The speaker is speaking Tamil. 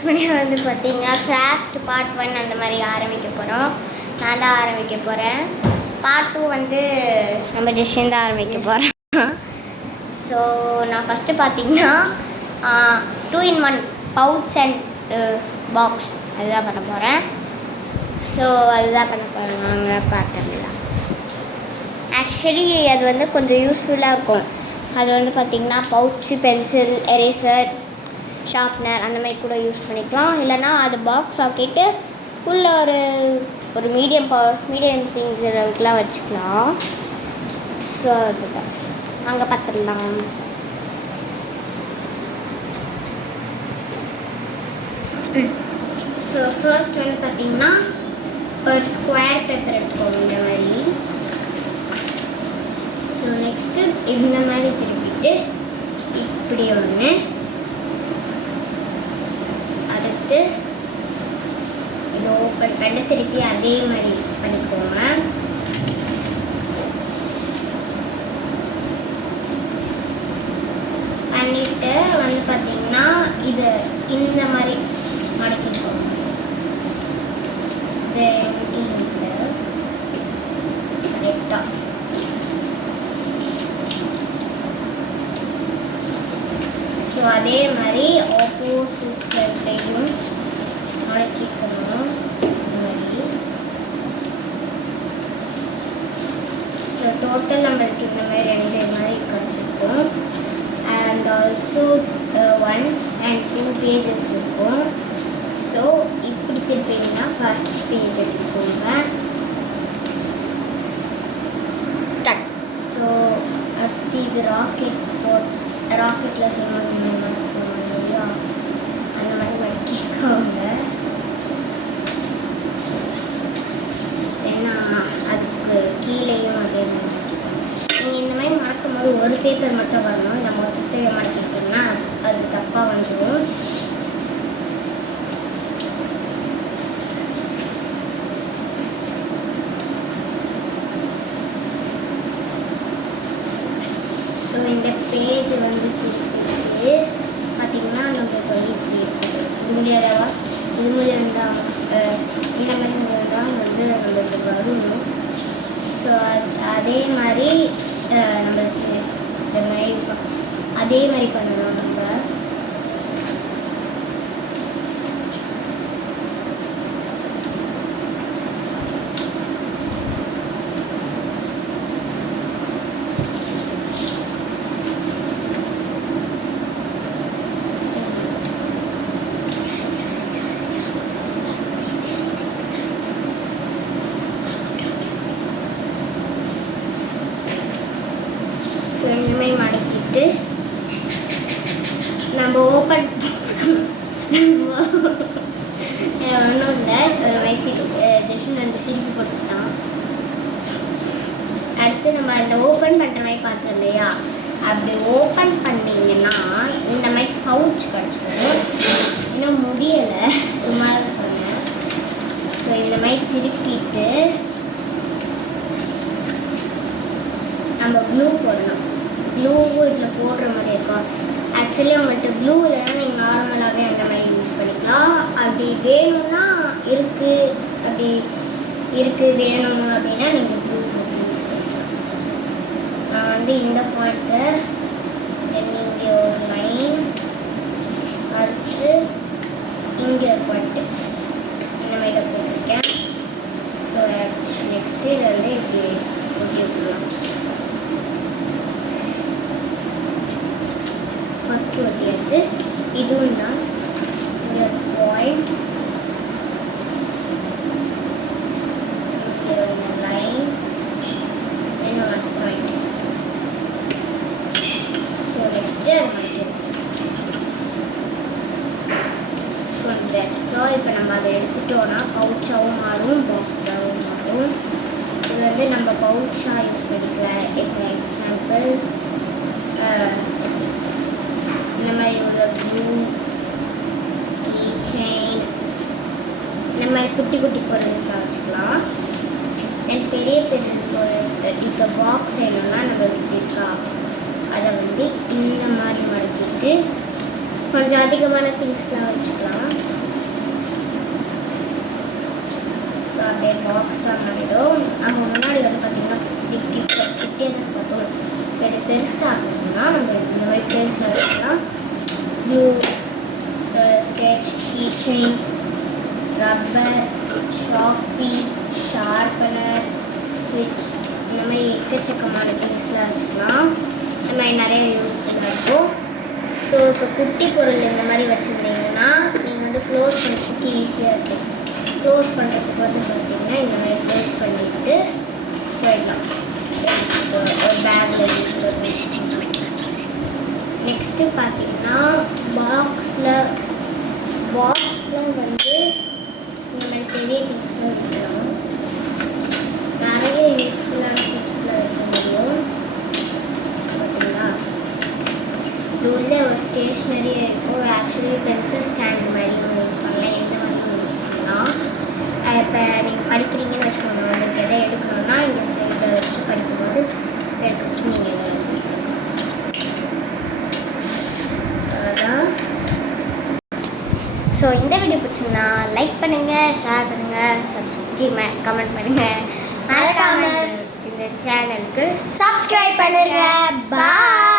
டுடே வந்து பார்த்தீங்கன்னா கிராஃப்ட் பார்ட் 1 அந்த மாதிரி ஆரம்பிக்க போகிறோம். நான் தான் ஆரம்பிக்க போகிறேன். பார்ட் 2 வந்து நம்ம ஜெஷன் தான் ஆரம்பிக்க போகிறேன். ஸோ நான் ஃபஸ்ட்டு பார்த்தீங்கன்னா 2-in-1 பவுச் அண்ட் பாக்ஸ் அதுதான் பண்ண போகிறேன். ஸோ அதுதான் பண்ண போகிறோம். நாங்கள் பார்த்துடலாம். ஆக்சுவலி அது வந்து கொஞ்சம் யூஸ்ஃபுல்லாக இருக்கும். அது வந்து பார்த்திங்கன்னா பவுச்சு, பென்சில், எரேசர், ஷார்ப்னர் அந்த மாதிரி கூட யூஸ் பண்ணிக்கலாம். இல்லைனா அது பாக்ஸ் ஆக்கிட்டு உள்ள ஒரு மீடியம் திங்ஸ் அளவுக்குலாம் வச்சுக்கலாம். ஸோ அதுதான் அங்கே பார்த்துடலாம். ஸோ ஃபர்ஸ்ட் வந்து பார்த்திங்கன்னா ஒரு ஸ்கொயர் பேப்பர் எடுத்துக்கோங்க இந்த மாதிரி. ஸோ நெக்ஸ்ட்டு இந்த மாதிரி திருப்பிட்டு இப்படி ஒன்று, அடுத்து இதை ஓப்பன் பண்ணி திருப்பி அதே மாதிரி பண்ணிக்கோங்க. பண்ணிட்டு வந்து பார்த்தீங்கன்னா இது இந்த மாதிரி மடக்கிக்கோங்க. கரெக்டாக ஸோ அதே மாதிரி ஆப்போசிட் சைட்லையும் மடக்கிக்கணும் இந்த மாதிரி. ஸோ டோட்டல் நம்மளுக்கு இந்த மாதிரி 2 மாதிரி கிடச்சிருக்கும். அண்ட் ஆல்சோ 1 and 2 பேஜஸ் இருக்கும். ஸோ இப்படி திருப்பிங்கன்னா ஃபர்ஸ்ட் பேஜ் எடுத்துக்கோங்க. ஸோ அடுத்து இது ராக்கெட்டில் சொல்லுவாங்க இல்லையா, அந்த மாதிரி மடிக்கிக்கோங்க. ஏன்னா அதுக்கு கீழேயும் அதே மாதிரி நீங்கள் இந்த மாதிரி மடக்கும் போது ஒரு பேப்பர் மட்டும் வரணும். இந்த மொத்தத்தை மடக்கிட்டோம்னா அது தப்பாக வந்துடும். ஸோ இந்த பேஜ் வந்து கொடுத்துட்டு பார்த்திங்கன்னா நம்மளுக்கு வந்து இப்படி இருக்குது. இது முடியாதவா இது முடியாதான் இந்த மாதிரி முடியாதான் வந்து நம்மளுக்கு வரணும். ஸோ அதே மாதிரி நம்மளுக்கு இந்த மாதிரி அதே மாதிரி பண்ணணும் நம்ம. ஸோ இந்த மாதிரி மடக்கிட்டு நம்ம ஓப்பன் ஒன்றும் இல்லை, ஒரு வயசு ஜெஷன் வந்து சிரிப்பு போட்டுட்டான். அடுத்து நம்ம அந்த ஓப்பன் பண்ணுற மாதிரி பார்த்தோம் இல்லையா, அப்படி ஓப்பன் பண்ணிங்கன்னா இந்த மாதிரி பவுச் கிடச்சிடும். இன்னும் முடியலை, சும்மா சொன்னேன். ஸோ இந்த மாதிரி திருப்பிட்டு நம்ம க்ளூ போடணும். க்ளூவும் இதில் போடுற மாதிரி இருக்கும். ஆக்சுவலி உங்கள்கிட்ட க்ளூ இல்லைன்னா நீங்கள் நார்மலாகவே அந்த மாதிரி யூஸ் பண்ணிக்கலாம். அப்படி வேணும்னா வேணும் அப்படின்னா நீங்கள் க்ளூ போட்டு யூஸ் பண்ணிக்கலாம். நான் வந்து இந்த பாயிண்ட்டை இங்கே ஒரு லைன், அடுத்து இங்கே ஒரு பாயிண்ட்டு இந்த மாதிரி இதை போட்டிருக்கேன். ஸோ நெக்ஸ்ட்டு இதை வந்து இப்படி ஒட்டி விட்டுலாம். ஃபஸ்ட்டு ஒட்டியாச்சு. இதுவும் தான் இங்கே பாயிண்ட், இங்கே ஒரு லைன், இன்னொரு பாயிண்ட். ஸோ நெக்ஸ்ட்டு ஸோ இப்போ நம்ம அதை எடுத்துட்டோன்னா பவுச்சாகவும் மாறும், பாக்ஸாகவும் மாறும். இது வந்து நம்ம பவுச்சாக யூஸ் பண்ணிக்கலாம். இப்போ எக்ஸாம்பிள் இந்த மாதிரி உள்ள க்ளூ, கீ செயின், இந்த மாதிரி குட்டி குட்டி பொருள்ஸ்லாம் வச்சுக்கலாம். தென் பெரிய பொருள் இப்போ பாக்ஸ் வேணும்னா நம்ம இப்படி அதை வந்து இந்த மாதிரி மடக்கிட்டு கொஞ்சம் அதிகமான திங்ஸ்லாம் வச்சுக்கலாம். Pencil, rubber, chalk piece, sharpener, ஸ்விட்ச், இந்த மாதிரி எக்கச்சக்கமான திங்ஸ்லாம் வச்சுக்கலாம். இந்த மாதிரி நிறைய யூஸ்ஃபுல்லாக இருக்கும். ஸோ இப்போ குட்டி பொருள் இந்த மாதிரி வச்சுருந்தீங்கன்னா நீங்கள் வந்து க்ளோஸ் பண்ணுறதுக்கு ஈஸியாக இருக்கும். க்ளோஸ் பண்ணுறதுக்கு வந்து பார்த்தீங்கன்னா இந்த மாதிரி க்ளோஸ் பண்ணிவிட்டு போயிடலாம். ஒரு பேக்கில் நெக்ஸ்ட்டு பார்த்தீங்கன்னா பாக்ஸில் வந்து இந்த மாதிரி பெரிய திங்ஸ்லாம் வைக்கலாம். நிறைய யூஸ்ஃபுல்லான திங்ஸ்லாம் வைக்க முடியும். பார்த்தீங்களா, இது உள்ள ஒரு ஸ்டேஷ்னரி இருக்கும். ஆக்சுவலி பென்சில் ஸ்டாண்ட் மாதிரியும் யூஸ் பண்ணலாம், எந்த மாதிரியும் யூஸ் பண்ணலாம். இப்போ நீங்கள் படிக்கிறீங்கன்னு வச்சுக்கோங்க, உங்களுக்கு எதை எடுக்கணும்னா இந்த சைடில் வச்சு படிக்கும்போது எடுத்துட்டு நீங்கள் அதான். ஸோ இந்த வீடியோ பிடிச்சிருந்தா லைக் பண்ணுங்கள், ஷேர் பண்ணுங்கள், கமெண்ட் பண்ணுங்கள். மறக்காமல் இந்த சேனலுக்கு சப்ஸ்கிரைப் பண்ணுங்கள். பாய்.